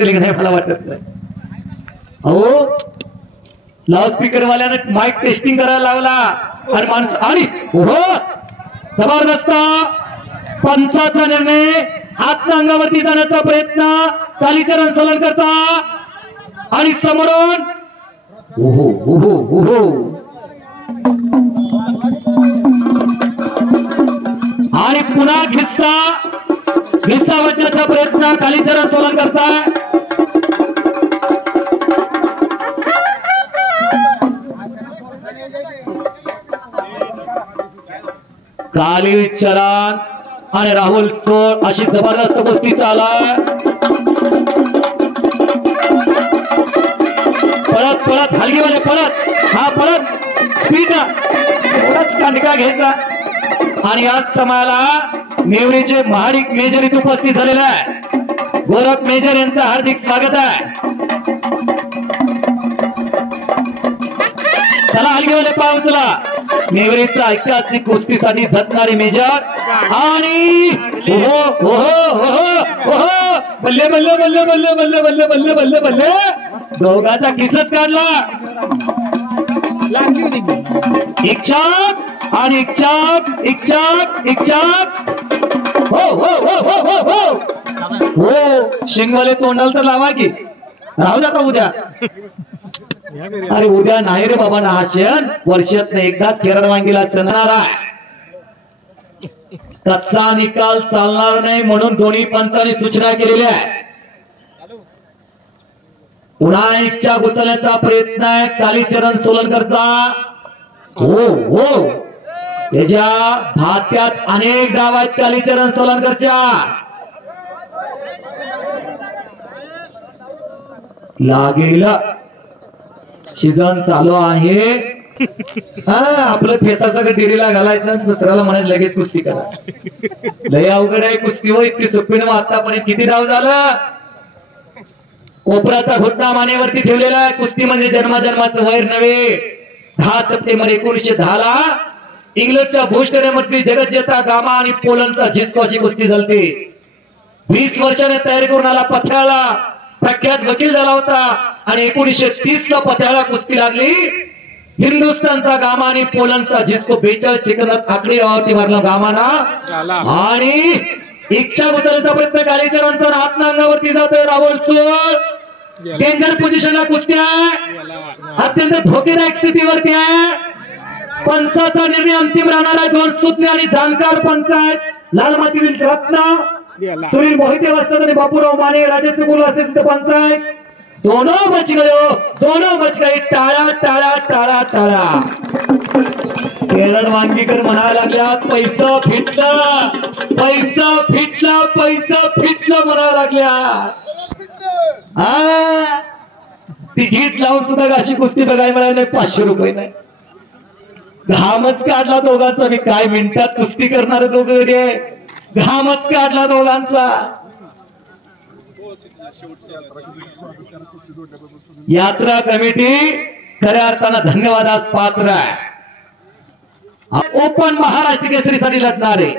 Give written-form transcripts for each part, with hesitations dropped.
नाही मला वाटत नाही। अहो लाउडस्पीकर वाल्याने माइक टेस्टिंग करायला लावला आणि माणूस आणि हो जबरदस्त पंचाचा निर्णय हातनं अंगावरती जाण्याचा प्रयत्न कालीचरण सोलनकरचा आणि समोरून ओहो ओहो ओहो आणि पुन्हा घिस्सा वाजण्याचा प्रयत्न कालीचरण सोलनकरचा कालीचरण आणि राहुल सोळ अशी जबरदस्त कुस्ती चालू आहे। पळत पळत हलगीवाले पळत हा पळत स्पीड थोडाच कांडका घ्यायचा आणि याच समाला नेवरीचे महाडिक मेजर इथे उपस्थित झालेले आहे। गोरख मेजर यांचं हार्दिक स्वागत आहे। चला हलगीवाले पाव चला नेवरीचा ऐतिहासिक कुस्तीसाठी झटणारे मेजर आणि ओहो ओहो ओहो ओहो बल्ले बल्ले बल्ले बल्ले बल्ले बल्ले बल्ले बल्ले बल्ले दोघाचा किसच काढला। एक चाक आणि एक चाक एक चाक एक चाक हो हो हो हो हो हो हो शिंगवाले तोंडाला तर लावा की राहू द्या का उद्या। अरे उद्या नाही रे बाबा ना हा क्षण वर्षात एकदाच केरळ वांगीला सणणार आहे। कच्चा निकाल चालणार नाही म्हणून दोन्ही पंचांनी सूचना केलेल्या आहे। पुन्हा इच्छा उचलण्याचा प्रयत्न आहे कालीचरण सोलनकरचा। हो हो त्याच्या भात्यात अनेक डाव आहेत कालीचरण सोलनकरच्या। लागेल सीझन चालू आहे हा आपलं फेसाचं डेरीला घालायचं दुसऱ्याला म्हणायचं लगेच कुस्ती करा। लय अवघड आहे कुस्ती हो इतकी सोपीनं आतापर्यंत किती डाव झालं। कोपराचा घुटणा मानेवरती ठेवलेला आहे। कुस्ती म्हणजे जन्माजन्माचं वैर नव्हे। 10 सप्टेंबर 1910 ला इंग्लंडच्या भूस्टेडियममध्ये जगज्जेता गामा आणि पोलंडचा झिस्को अशी कुस्ती झालती। 20 वर्षाने तयारी करून आला पथ्याला प्रख्यात वकील झाला होता आणि 1930 ला पथ्याला कुस्ती लागली। हिंदुस्थानचा गामा आणि पोलंडचा झिस्को 42 सेकंदात आकडेवारी मारला गामाना आणि इच्छा उचलण्याचा प्रयत्न कालीचरणचा हातनं अंगावरती जातोय। राहुल सोळ डेंजर पोझिशनला कुस्ती आहे अत्यंत धोकेदायक स्थितीवरती आहे। पंचाचा निर्णय अंतिम राहणार आहे। 2 सुज्ञ आणि जाणकार पंच आहेत। लाल मातीतील रत्न सुनील मोहिते वाजतात आणि बापूराव माने राजेश गुरु असतील तिथे पंच आहेत। दोनों बच गए टाळा टाळा टाळा टाळा। केरळ वांगीकर म्हणायला लागल्यात पैसा फिटला पैसा फिटला पैसा फिटला म्हणायला लागल्यात। हा तिकीट लावून सुद्धा अशी कुस्ती बघायला मिळाली नाही। 500 रुपये नाही। घामच काढला दोघांचा। मी काय मिनिटात कुस्ती करणार दोघे घामच काढला दोघांचा। यात्रा कमिटी खऱ्या अर्थानं धन्यवादास पात्र आहे। ओपन महाराष्ट्र केसरीसाठी लढणारे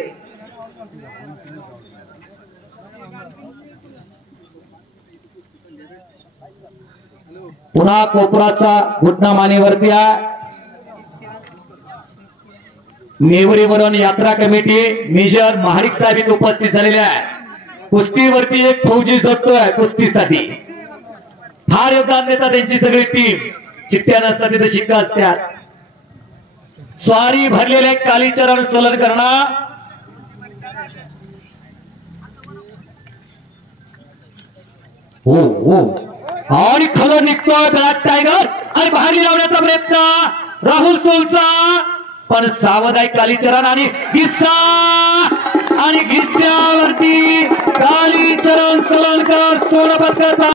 पुन्हा कोपराचा घुटणा मानेवरती आहे। नेवरीवरून यात्रा कमिटी मेजर महाडिक साहेब इथे उपस्थित झालेले आहे। कुस्तीवरती एक फौजी झटतोय कुस्तीसाठी फार योगदान देतात त्यांची सगळी टीम। चिठ्ठ्या नसतात तिथे शिक्का असतात। स्वारी भरलेले कालीचरण सोलनकरना हो हो आणि खरं निघतोय ब्लॅक टायगर आणि बाहेर लावण्याचा प्रयत्न राहुल सोलचा पण सावध आहे कालीचरण आणि घिस्सावरती कालीचरण सोलनकर सोनं पदकाचा